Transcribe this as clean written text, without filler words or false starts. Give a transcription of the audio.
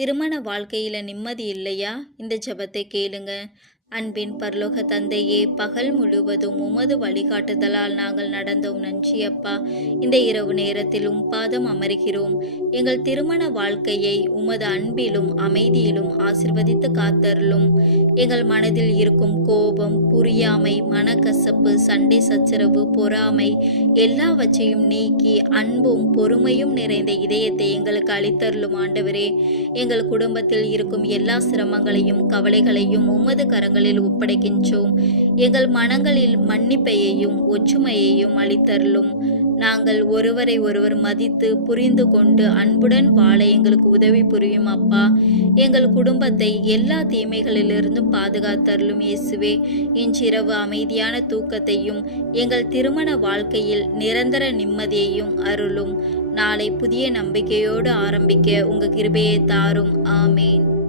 திருமண வாழ்க்கையில நிம்மதி இல்லையா? இந்த ஜெபத்தை கேளுங்க. அன்பின் பரலோக தந்தையே, பகல் முழுவதும் உமது வழிகாட்டுதலால் நாங்கள் நடந்தோம். நன்றி அப்பா. இந்த இரவு நேரத்தில் பாதம் அமர்கிறோம். எங்கள் திருமண வாழ்க்கையை உமது அன்பிலும் அமைதியிலும் ஆசிர்வதித்து காத்தருளும். எங்கள் மனதில் இருக்கும் கோபம், புரியாமை, மனக்கசப்பு, சண்டை சச்சரவு, பொறாமை எல்லாவற்றையும் நீக்கி அன்பும் பொறுமையும் நிறைந்த இதயத்தை எங்களுக்கு அளித்தருளும் ஆண்டவரே. எங்கள் குடும்பத்தில் இருக்கும் எல்லா சிரமங்களையும் கவலைகளையும் உமது கரங்களில் ஒப்படைக்கின்றோம். எங்கள் மனங்களில் மன்னிப்பையையும் ஒற்றுமையையும் அளித்தருளும். நாங்கள் ஒருவரை ஒருவர் மதித்து புரிந்து கொண்டு அன்புடன் வாழ எங்களுக்கு உதவி புரியும் அப்பா. எங்கள் குடும்பத்தை எல்லா தீமைகளிலிருந்தும் பாதுகாத்தருளும் இயேசுவே. இன்றிரவு அமைதியான தூக்கத்தையும் எங்கள் திருமண வாழ்க்கையில் நிரந்தர நிம்மதியையும் அருளும். நாளை புதிய நம்பிக்கையோடு ஆரம்பிக்க உங்கள் கிருபையை தாரும். ஆமேன்.